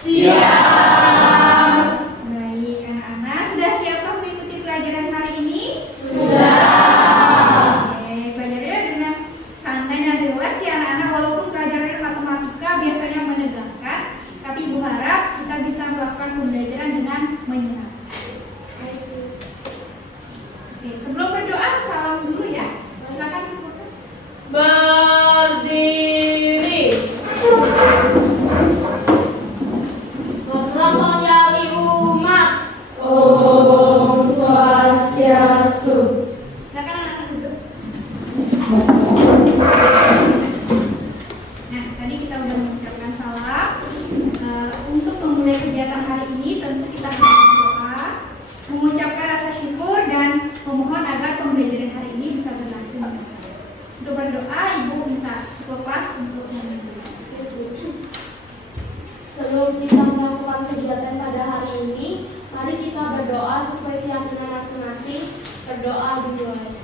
Siap. Baik, anak-anak sudah siapkah mengikuti pelajaran hari ini? Sudah. Oke, belajarnya dengan santai dan rileks ya anak-anak. Walaupun pelajaran matematika biasanya menegangkan, tapi Ibu harap kita bisa melakukan pembelajaran dengan menyenangkan. Oke, sebelum berdoa salam dulu ya. Silakan. Berdiri. Memperlakukan nyali umat. Om Swastiastu. Silakan anak-anak duduk. Nah, tadi kita sudah mengucapkan salam. Untuk memulai kegiatan hari ini tentu kita harus berdoa, mengucapkan rasa syukur dan memohon agar pembelajaran hari ini bisa berlangsung. Untuk berdoa, Ibu minta ketua kelas untuk memulai. Sebelum kita melakukan kegiatan pada hari ini, mari kita berdoa sesuai keyakinan masing-masing. Berdoa dimulai.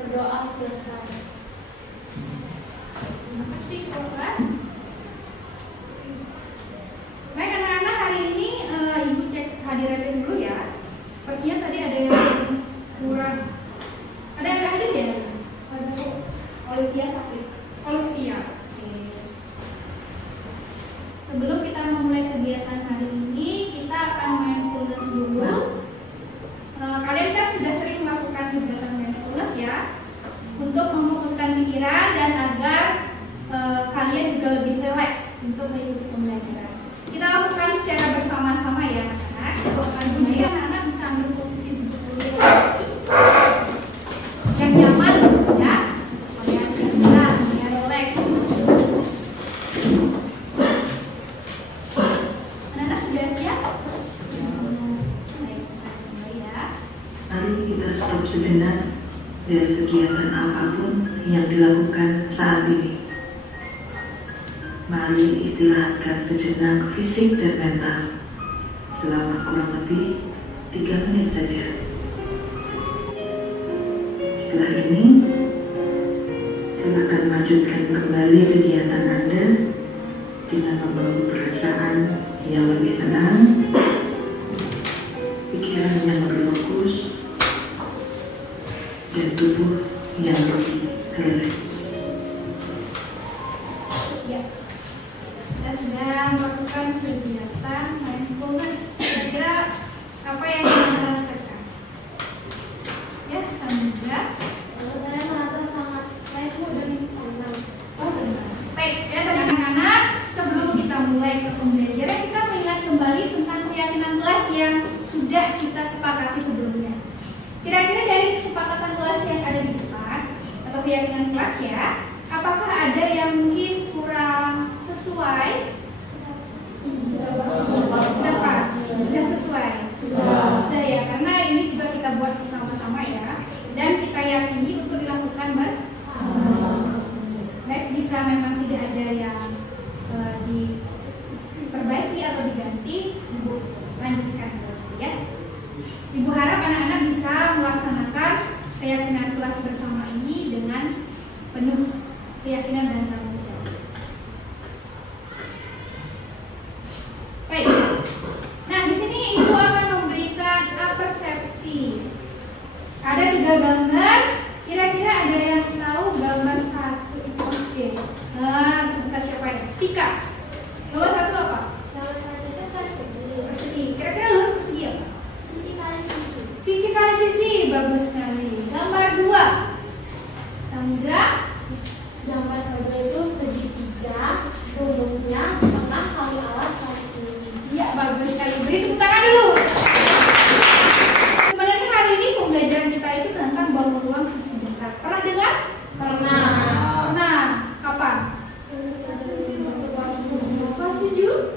Berdoa selesai. Terima kasih ketua kelas. Baik anak-anak, hari ini Ibu cek hadirannya dulu ya. Sepertinya tadi ada yang kurang. Ada yang hadir ya? Ada Olivia sakit. Olivia. Oke. Sebelum kita memulai kegiatan hari ini, kita akan mindfulness dulu. Kalian kan sudah sering melakukan kegiatan mindfulness ya, untuk memfokuskan pikiran dan agar kalian juga lebih rileks untuk mengikuti pembelajaran. Kita lakukan secara bersama-sama ya anak-anak. Jadi anak-anak bisa ambil posisi duduk dulu yang nyaman ya, supaya tenang, ya rileks. Anak-anak sudah siap? Baik, kita mulai ya. Mari kita stop sejenak dari kegiatan apapun yang dilakukan saat ini. Mari istirahatkan sejenak fisik dan mental selama kurang lebih 3 menit saja. Setelah ini, silakan lanjutkan kembali kegiatan Anda dengan membawa perasaan yang lebih tenang, pikiran yang lebih fokus, dan tubuh yang lebih rileks. Ya, kita sudah melakukan kegiatan mindfulness. Kira-kira apa yang kita rasakan? Ya, Sandra. Saya merasa sangat mindful dan tenang. Oh, benar. Baik, ya anak-anak, sebelum kita mulai ke pembelajaran, kita mengingat kembali tentang keyakinan kelas yang sudah kita sepakati sebelumnya. Kira-kira dari kesepakatan kelas yang ada di depan atau keyakinan kelas ya, apakah ada yang mungkin kurang sesuai? Sudah pas, sudah sesuai. Sudah ya, karena ini juga kita buat bersama-sama ya, dan kita yakini untuk dilakukan bersama. Baik, jika memang tidak ada yang diperbaiki atau diganti, Ibu lanjutkan dulu ya. Ibu harap anak-anak bisa melaksanakan keyakinan kelas bersama ini dengan penuh keyakinan dan tanggung jawab. Baik. Nah, di sini Ibu akan memberikan persepsi. Ada 3 gambar. Kira-kira ada yang tahu gambar 1 itu? Oke. Sebentar, siapa ya? Tika. Gambar 1 apa? Gambar satu itu persegi. Persegi. Kira-kira luas persegi apa? Sisi kali sisi. Sisi kali sisi, bagus sekali. Gambar 2, Sandra. Gambar kedua itu segitiga, rumusnya tengah kali alas kali tinggi. Ya, bagus sekali. Beri tepuk tangan dulu. Sebenarnya hari ini pembelajaran kita itu tentang bangun ruang sebentar. Pernah dengar? Pernah. Nah, kapan? Apa setuju?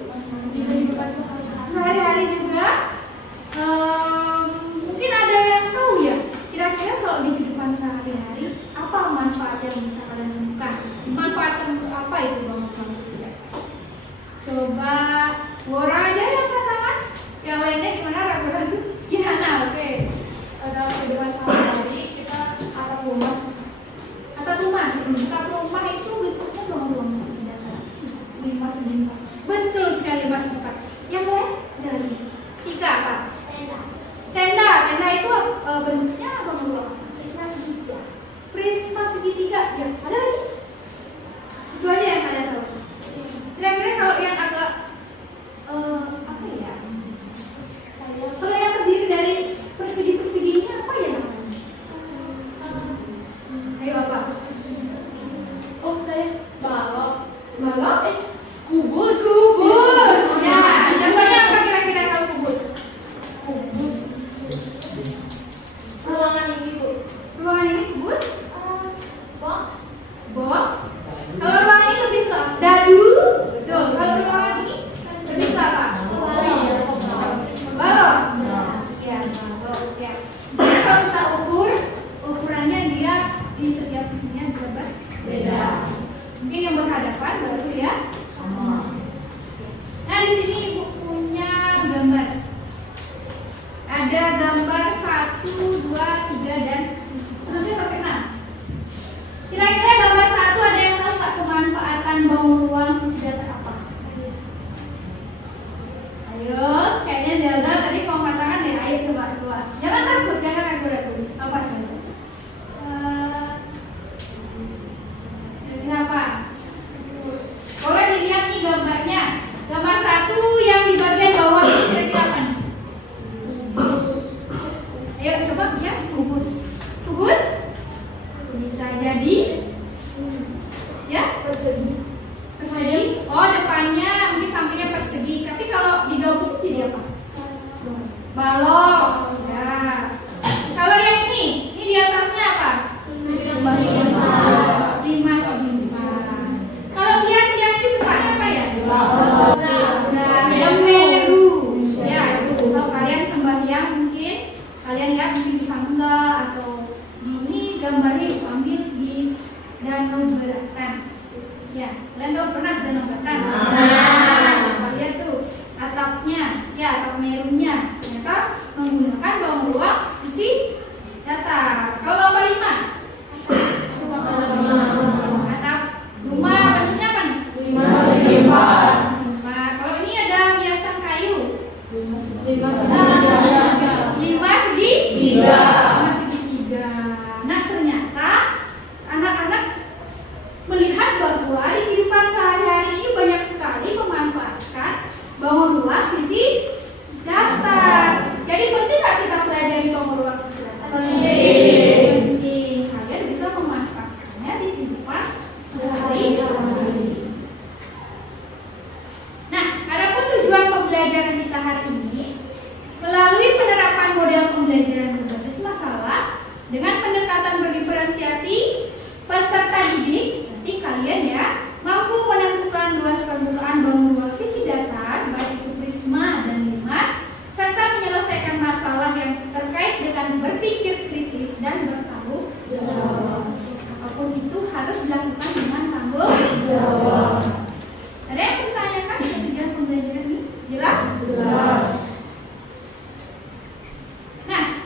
Sehari-hari juga. Mungkin ada yang tahu ya. Kira-kira kalau di kehidupan sehari-hari apa manfaat yang bisa kalian temukan? Manfaatkan untuk apa itu bangun ruang sesuai? Coba orang aja yang angkat tangan. Yang lainnya gimana, ragu-ragu? Gimana? Oke. Dalam kehidupan sehari-hari kita atap rumah. Atap rumah gambarnya Ibu ambil di Danau Beratan. Ya, kalian tahu pernah Danau Beratan? Nah, lihat tuh atapnya, ya atap merunya ternyata menggunakan bawang luwak sisi datar. Kalau lomba 5, atap rumah bentuknya apa nih? 5 segi 4. Kalau ini ada hiasan kayu, 5 segi 3. 5 segi 3. Nah, ternyata anak-anak melihat bahwa di kehidupan sehari-hari ini banyak sekali memanfaatkan bawang luwak sisi datar. Jadi penting nggak kita pelajari bawang luwak sisi datar? Penting. Kalian bisa memanfaatkannya di kehidupan sehari-hari. Nah, adapun tujuan pembelajaran kita hari ini melalui penerapan model pembelajaran berbasis masalah dengan pendekatan berdiferensiasi peserta didik, nanti kalian ya mampu menentukan luas permukaan bawang luwak sisi datar baik itu prisma dan limas, serta menyelesaikan masalah yang terkait dengan berpikir kritis dan bertanggung jawab. Apapun itu harus dilakukan dengan tanggung jawab. Ada yang bertanyakan tujuan pembelajaran ini? Jelas? Jelas. Nah,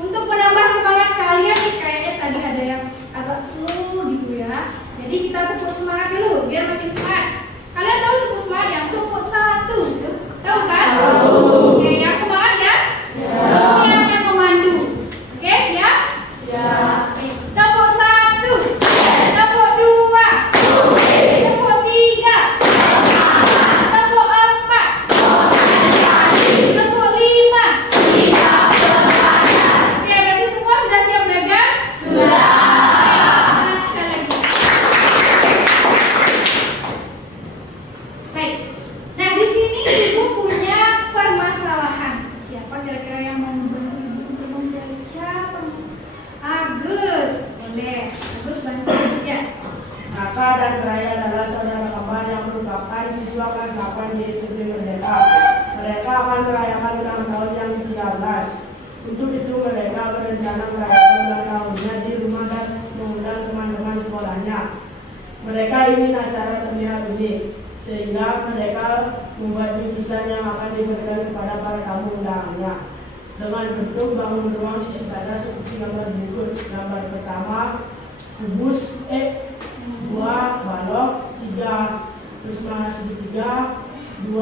untuk menambah semangat kalian nih, kayaknya tadi ada yang agak slow gitu ya. Jadi kita tepuk semangat dulu biar makin semangat. Kalian tahu tepuk semangat yang tepuk 1 gitu? Tahu kan? Tahu. Oke, yang semangat ya? Ini yang akan memandu. Oke, siap? Siap. Oke, tepuk 1, tepuk 2, tepuk 3, tepuk 4, tepuk 5. Oke, berarti semua sudah siap belajar? Sudah. Nah, sekali lagi. Baik. Nah, di sini Ibu punya permasalahan. Siapa kira-kira yang mau membantu Ibu untuk memperbaiki? Siapa? Agus. Boleh. Agus bantu ya. Kakak dan Raya adalah saudara kembar yang merupakan siswa kelas 8 di SMP Merdeka. Mereka akan merayakan ulang tahun yang ke-13. Untuk itu mereka berencana merayakan ulang tahunnya di rumah dan mengundang teman-teman sekolahnya. Mereka ingin acara terlihat unik, sehingga mereka membuat bingkisan yang akan diberikan kepada para tamu undangannya dengan bentuk bangun ruang sisi datar seperti gambar berikut. Gambar pertama, kubus 2 balok 3 prisma segitiga 2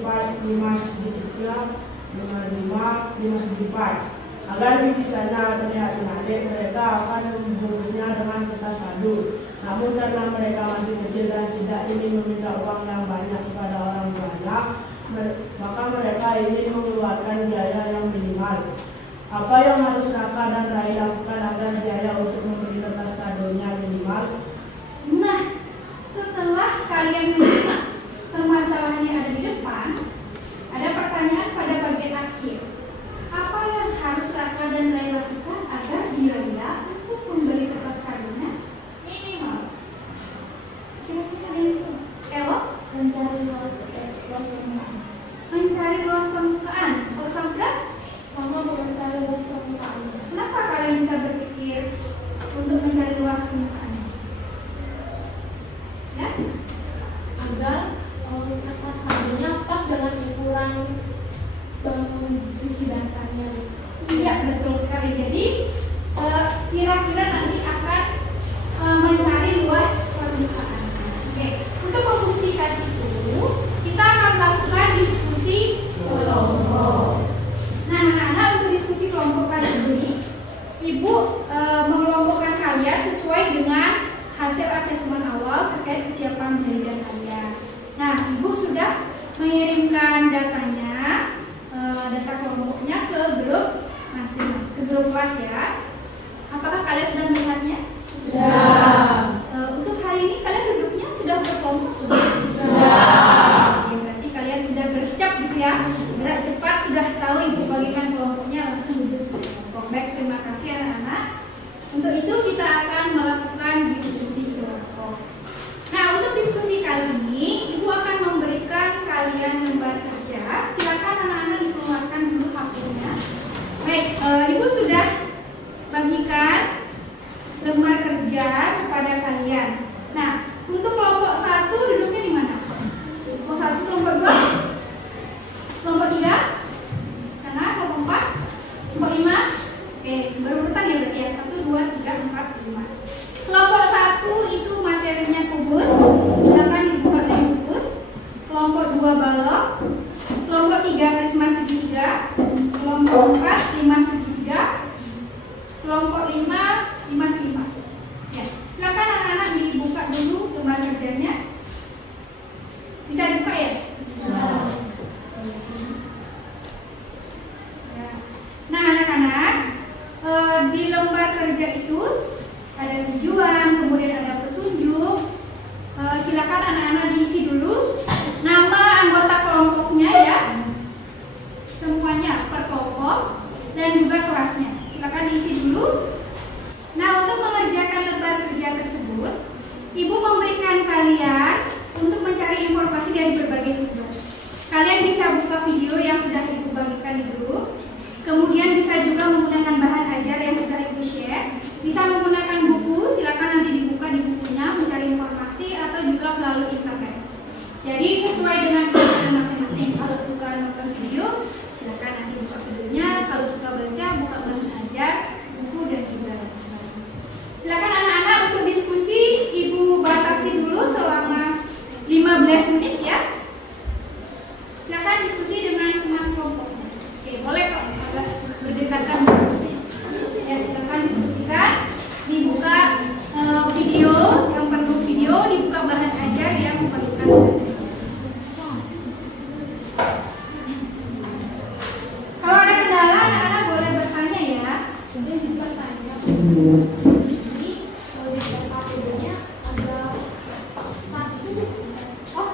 4 5 segitiga 5 segi 4. Agar bingkisannya terlihat menarik, mereka akan membungkusnya dengan kertas kado. Namun karena mereka masih kecil dan tidak ingin meminta uang yang banyak kepada orang tuanya, maka mereka ingin mengeluarkan biaya yang minimal. Apa yang harus Raka dan Rai lakukan agar biaya untuk membeli kertas kadonya minimal? Nah, setelah kalian menyimak permasalahan yang ada di depan, ada pertanyaan pada bagian akhir. Apa yang harus Raka dan Rai lakukan agar biaya untuk membeli kertas kadonya minimal? Kira-kira ada yang tahu? Elok? Mencari luas permukaan. Mencari luas permukaan. Kalau Sabda? Sama mencari luas permukaan. Kenapa kalian bisa berpikir untuk mencari luas permukaan? Ya? Agar kertas kadonya pas dengan ukuran bangun sisi datarnya. Iya, betul sekali. Jadi kira-kira nanti akan mencari luas permukaan. Oke, untuk membuktikan itu kita akan melakukan diskusi kelompok. Nah, anak-anak, untuk diskusi kelompok kali ini, Ibu mengelompokkan kalian sesuai dengan hasil asesmen awal terkait kesiapan belajar kalian. Nah, Ibu sudah mengirimkan datanya, data kelompoknya ke grup masing-masing, ke grup kelas ya. Apakah kalian sudah melihatnya? Sudah. Untuk hari ini kalian duduknya sudah berkelompok? Sudah. Ya, berarti kalian sudah gercep gitu ya. Gerak cepat, sudah tahu Ibu bagikan kelompoknya, langsung duduk kelompok. Baik, terima kasih anak-anak. Untuk itu kita akan melakukan diskusi kelompok. Nah, untuk diskusi kali ini Ibu akan memberikan kalian lembar kerja. Silakan anak-anak dikeluarkan dulu HP-nya. Baik, Ibu sudah bagikan lembar kerja kepada kalian. Nah, untuk kelompok 1 duduknya di mana? Kelompok 1, kelompok 2, kelompok 3, sana, kelompok 4, kelompok 5. Oke, berurutan ya berarti ya. 1, 2, 3, 4, 5. Kelompok 1 itu materinya kubus, silakan dibuka dari kubus. Kelompok 2 balok, kelompok 3 prisma segitiga, kelompok 4 5 segitiga, kelompok 5 5 segi 4. Ya, silakan anak-anak dibuka dulu lembar kerjanya. Bisa dibuka ya? Bisa. Nah, anak-anak, di lembar kerja itu ada tujuan, kemudian ada petunjuk. Silakan anak-anak diisi dulu nama anggota kelompoknya ya, semuanya per kelompok, dan juga kelasnya. Silakan diisi dulu. Nah, untuk mengerjakan lembar kerja tersebut, Ibu memberikan kalian untuk mencari informasi dari berbagai sumber. Kalian bisa buka video yang sudah Ibu bagikan di grup, kemudian bisa juga menggunakan bahan ajar yang sudah Ibu share. Bisa menggunakan buku, silakan nanti dibuka di bukunya mencari informasi, atau juga melalui internet. Jadi sesuai dengan kebutuhan masing-masing. Kalau suka nonton video, silakan nanti buka videonya. Kalau suka baca, buka bahan ajar, buku, dan juga lain sebagainya. Silakan anak-anak untuk diskusi, Ibu batasi dulu selama 15 menit ya. Silakan diskusi dengan teman kelompoknya. Oke, boleh kok agak berdekatan. Ya, silakan diskusikan. Dibuka video yang perlu video, dibuka bahan ajar yang memerlukan. Kalau ada kendala, anak-anak boleh bertanya ya. Jadi juga tanya. Ini kalau di tempat videonya ada start itu. Oh,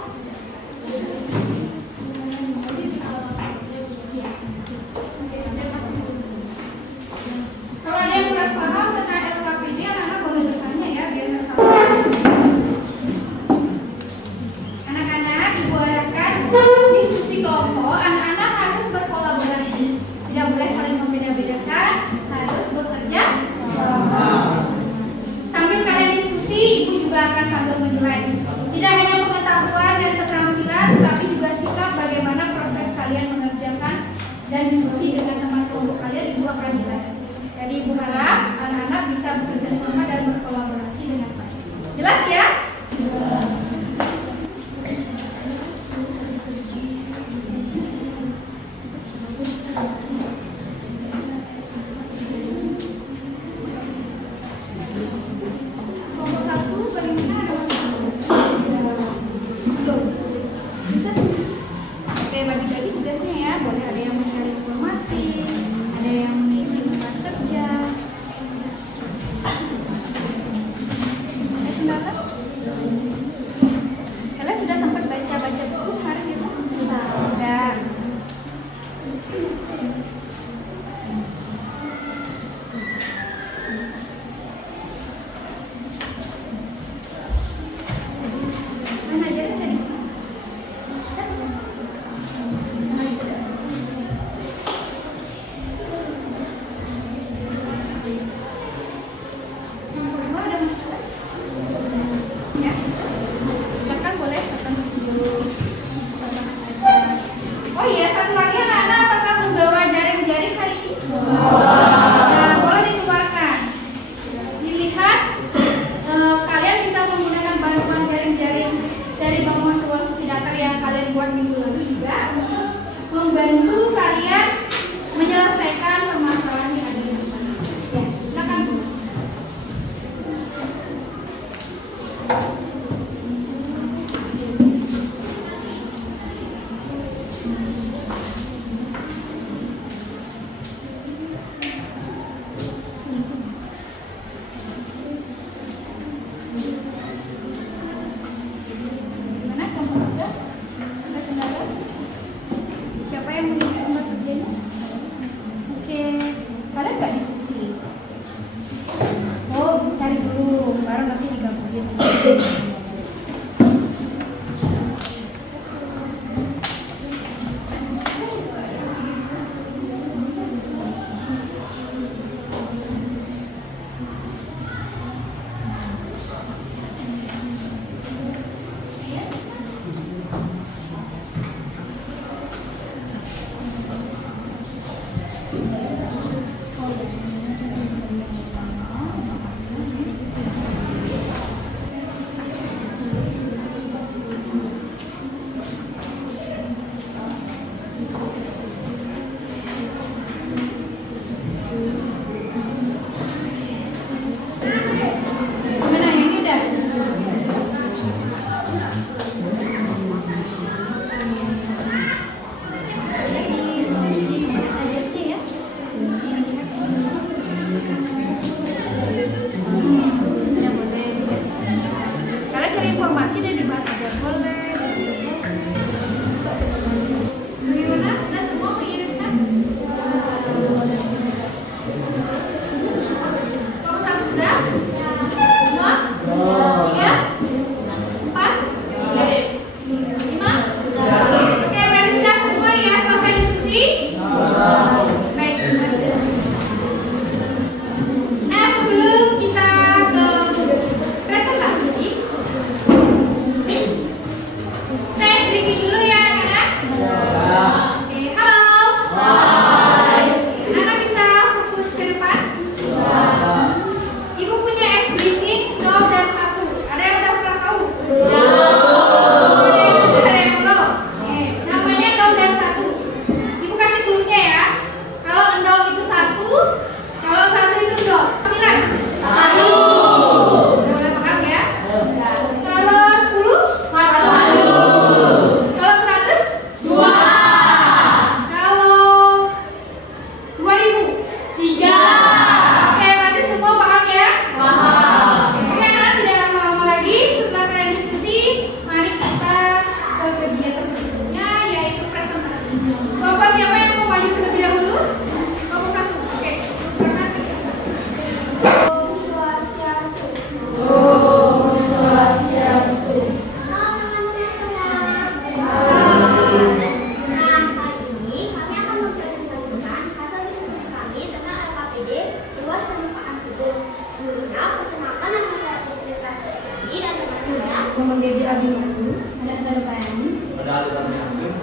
kalau ada yang kurang paham tentang LKPD, anak-anak boleh bertanya ya, biar nggak salah. Anak-anak, Ibu harapkan untuk diskusi kelompok, anak-anak harus berkolaborasi, tidak boleh saling membeda-bedakan, harus bekerja sama. Nama Debbie Abimanyu. Ada saudara Bayani. Ada aliran asing.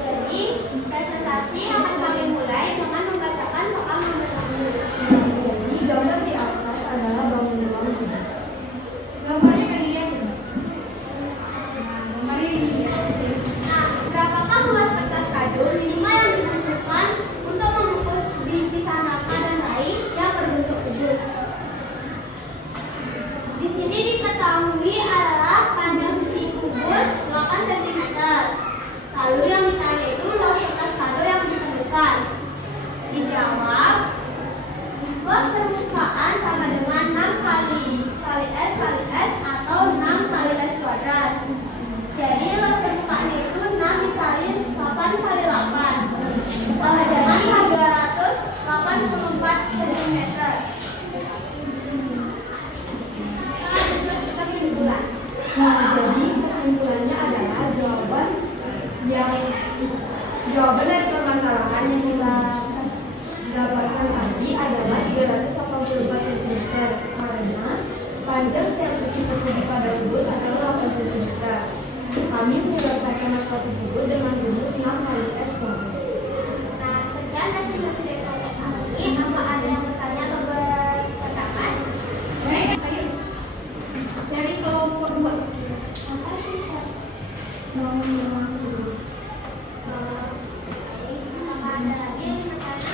Jadi presentasi akan kami mulai dengan membacakan soal nomor 1. Jadi gambar di atas adalah bangunan. Gambarnya kan dilihat. Gambarnya dilihat. Nah, berapakah luas kertas kado minimal yang dibutuhkan untuk membungkus bingkisan rangka dan lain yang berbentuk kubus? Di sini diketahui adalah panjang sisi kubus 8 cm. Lalu yang ditanya itu luas kertas kado yang diperlukan. Dijawab, luas permukaan sama dengan 6 kali S kali S atau 6 kali S kuadrat. Jadi luas permukaan itu 6 dikali 8 kali 8. Sama dengan 284 cm. Kesimpulan. Nah, jadi kesimpulannya adalah jawaban dari permasalahan yang kita dapatkan tadi adalah 384 cm karena panjang setiap sisi persegi pada kubus adalah 8 cm. Kami menyelesaikan masalah tersebut dengan rumus 6 kali S kuadrat. Nah, sekian presentasi dari kelompok kami. Apa ada yang bertanya atau berpendapat? Baik, dari kelompok 2. Apa sih? Nomor kubus. Apa ada lagi yang bertanya?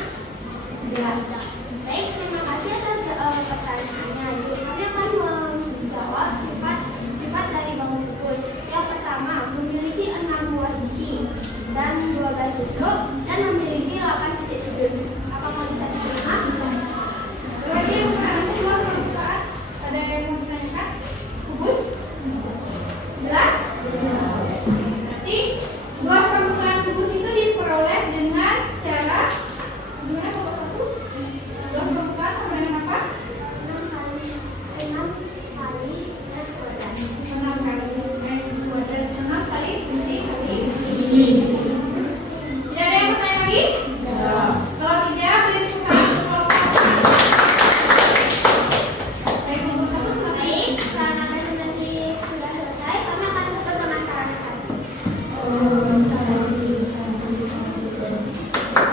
Baik, terima kasih atas pertanyaannya. Jadi kami akan menjawab sifat dari bangun kubus. Yang pertama, memiliki 6 buah sisi dan 12 tusuk dan memiliki 8 titik sudut. Apakah bisa diterima? Bisa. Lagi yang bertanya luas permukaan. Ada yang mau ditanyakan? Kubus? Jelas? Berarti luas permukaan kubus itu diperoleh dengan cara gimana nomor 1? Luas permukaan sama dengan apa? 6 kali S kuadrat. 6 kali S kuadrat. 6 kali sisi kali sisi. Tidak ada yang bertanya lagi? Kalau tidak, beri tepuk tangan untuk kelompok. Baik, kelompok 1 tetap Baik, karena presentasi sudah selesai, kami akan tutup dengan karena satu.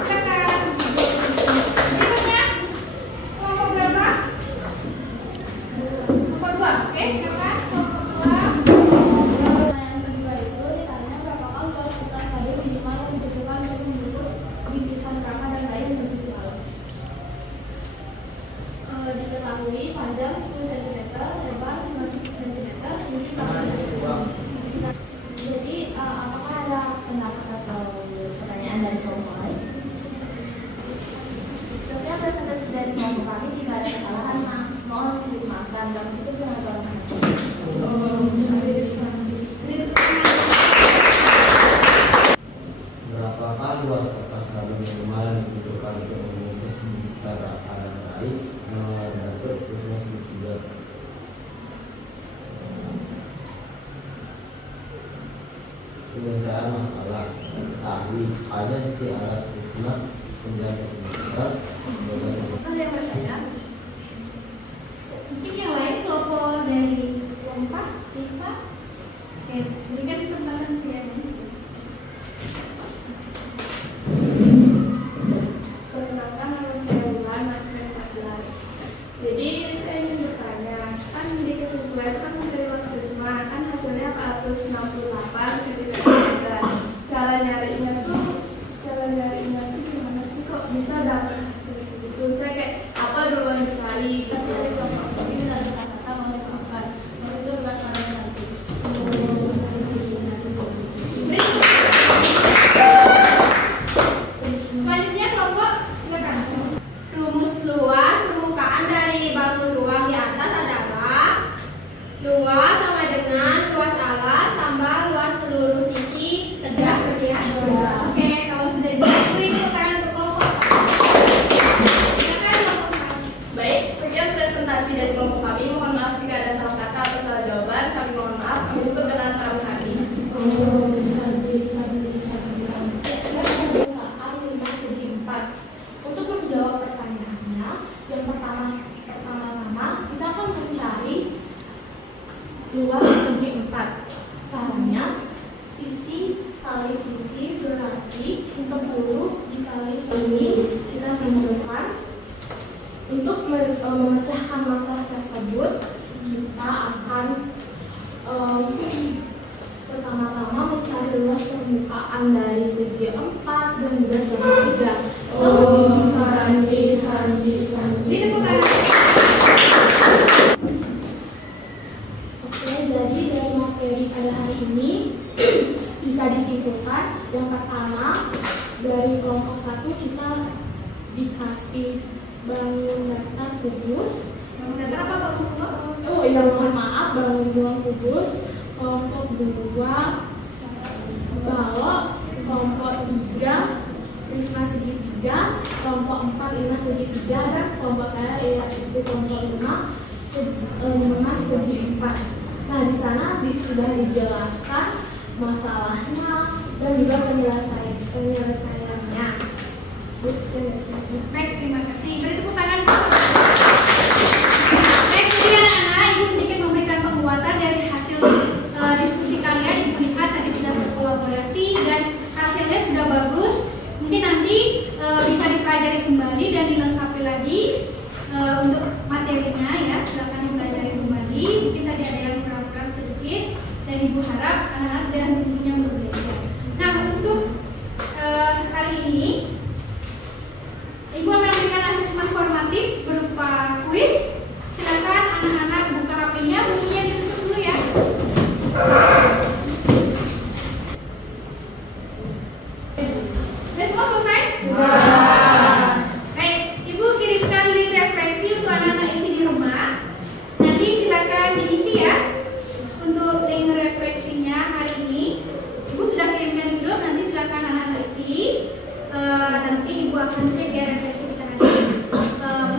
Sekarang berikutnya kelompok berapa? Kelompok 2, oke? Siapa? Kelompok 2. Yang kedua itu ditanya berapakah luas kertas kado minimal yang dibutuhkan untuk membungkus bingkisan rangka dan lain bentuk segala. Diketahui panjang 10 cm, lebar 50 cm, tinggi 40 cm. Jadi apakah ada pendapat atau pertanyaan dari kelompok lain? Setiap presentasi dari kelompok kami jika ada kesalahan mohon dimaafkan dan itu dengan bahasa. Berapakah luas kertas kado minimal yang dibutuhkan untuk membungkus bingkisan rangka dan lain yang berbentuk kubus segitiga? Penyelesaian masalah. Ketahui ada sisi alas prisma 9 cm. Ada yang bertanya? Mungkin yang lain kelompok dari kelompok siapa? Oke, berikan kesempatan ya. Perkenalkan, nama saya Wulan, masih 14. Jadi saya ingin bertanya, kan di kesimpulan kan mencari luas prisma, kan hasilnya 468 cm. Cara nyarinya tuh gimana sih, kok bisa dapat hasil segitu? Saya kayak apa duluan dicari? Tapi dari kelompok ini ada kata-kata mau dimaafkan. Kalau itu bukan karena satu. Selanjutnya kelompok silakan. Rumus luas permukaan dari bangun ruang di atas adalah luas sama dengan luas alas tambah luas seluruh sisi tegak seperti yang ada. Oke, kalau sudah diberi pertanyaan untuk kelompok. Silakan kelompok kami. Baik, sekian presentasi dari kelompok kami. Mohon maaf jika ada salah kata atau salah jawaban. Kami mohon maaf. Kami tutup dengan Pak Sandi. Untuk menjawab pertanyaannya, yang pertama-tama kita akan mencari luas segi 4. Caranya, Sisi kali sisi berarti 10 dikali sini kita simpulkan. untuk memecahkan masalah tersebut, kita akan pertama-tama mencari luas permukaan dari segi 4 dan juga segi 3. Jadi tepuk tangan. Oke, jadi dari materi pada hari ini bisa disimpulkan. Yang pertama, dari kelompok 1 kita dikasih bangun datar kubus. Bangun datar apa bangun kubus? Oh iya, mohon maaf, bangun kubus. Kelompok 2 balok, kelompok 3 prisma segi 3, kelompok 4 lima segi 3, dan kelompok saya yaitu kelompok 5 segi 4. Nah, di sana sudah dijelaskan masalahnya dan juga penyelesaiannya. Baik, terima kasih. Beri tepuk tangan. Baik, jadi anak-anak, Ibu sedikit memberikan penguatan dari hasil diskusi kalian. Ibu lihat tadi sudah berkolaborasi dan hasilnya sudah bagus. Mungkin nanti bisa dipelajari kembali dan dilengkapi lagi untuk materinya ya. Silakan dipelajari kembali. Mungkin tadi ada yang kurang-kurang sedikit dan Ibu harap anak-anak dan tentunya berbeda. Nah, untuk hari ini Ibu akan memberikan asesmen formatif berupa kuis. Silakan anak-anak buka HP-nya, bukunya ditutup dulu ya. Sudah semua selesai? Baik, Ibu kirimkan link referensi untuk anak-anak isi di rumah. Nanti silakan diisi ya untuk link referensinya hari ini. Ibu sudah kirimkan di grup, nanti silakan anak-anak isi. Nanti Ibu akan cek ya referensi kita hari ini.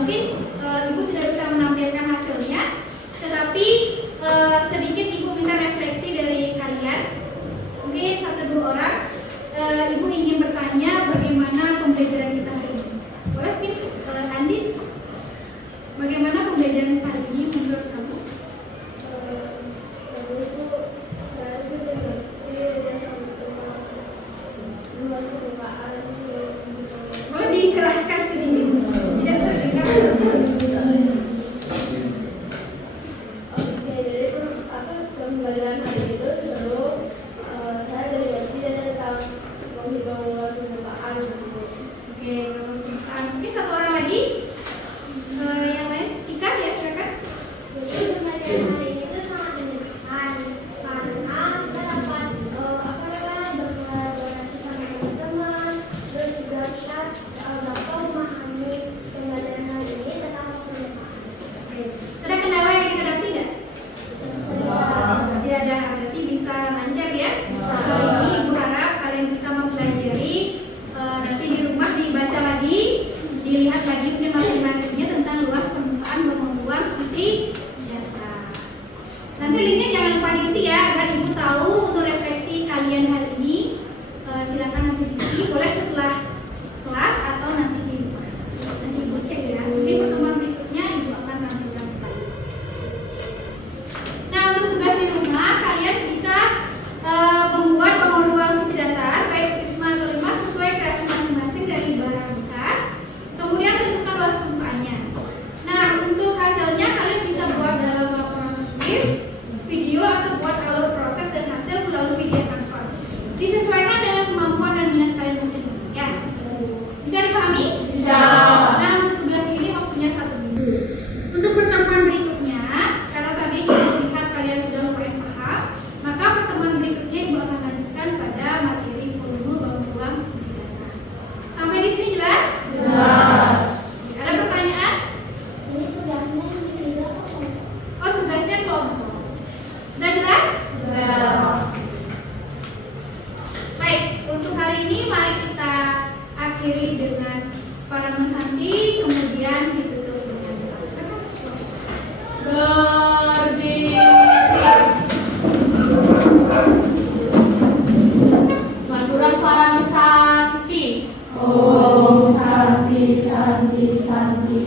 Mungkin Ibu tidak bisa menampilkan hasilnya, tetapi sedikit Ibu minta refleksi dari kalian. Mungkin 1-2 orang. Ibu ingin bertanya bagaimana pembelajaran kita hari ini. Boleh mungkin Andi, bagaimana pembelajaran hari ini menurut kamu? Boleh dikeraskan sedikit, tidak terdengar. Oke, jadi pembelajaran hari itu seru. Saya jadi ngerti tentang menghitung luas permukaan. Oke, mungkin 1 orang lagi. Yang lain, Ika ya silakan. Jadi pembelajaran hari ini itu sangat menyenangkan karena kita dapat berkolaborasi sama teman-teman, terus juga kita dapat memahami pembelajaran hari ini tentang keseluruhan. Ada kendala yang dihadapi nggak? Tidak ada, berarti bisa lancar ya. Kali ini Ibu harap kalian bisa mempelajari. Nanti di rumah dibaca lagi, dilihat lagi mungkin materi-materinya tentang luas permukaan membuang sisi data. Nanti linknya jangan lupa diisi ya, agar Ibu tahu untuk refleksi kalian hari ini. Silakan nanti diisi, boleh setelah kelas atau nanti di rumah. Nanti Ibu cek ya. Mungkin pertemuan berikutnya Ibu akan tampilkan kembali. Nah, untuk tugas di rumah kalian bisa membuat bangun ruang sisi datar baik prisma atau 5 sesuai kreasi masing-masing dari barang bekas. Kemudian tentukan luas permukaannya. Nah, untuk hasilnya kalian bisa buat dalam laporan tulis, video atau buat alur proses dan hasil melalui video kantor. Disesuaikan dengan kemampuan dan minat kalian masing-masing ya. Bisa dipahami? Bisa. Nah, untuk tugas ini waktunya 1 minggu. Untuk pertemuan berikutnya, karena tadi Ibu lihat kalian sudah mulai paham, maka pertemuan berikutnya Ibu akan lanjutkan pada materi volume bangun ruang sisi data. Sampai di sini jelas? Jelas. Ada pertanyaan? Ini tugasnya individu atau kelompok? Oh, tugasnya kelompok. Sudah jelas? Jelas. Baik, untuk hari ini mari kita akhiri dengan para mensanti, kemudian ditutup dengan Berdiri. Maduran para Santi. Om Santi Santi Santi.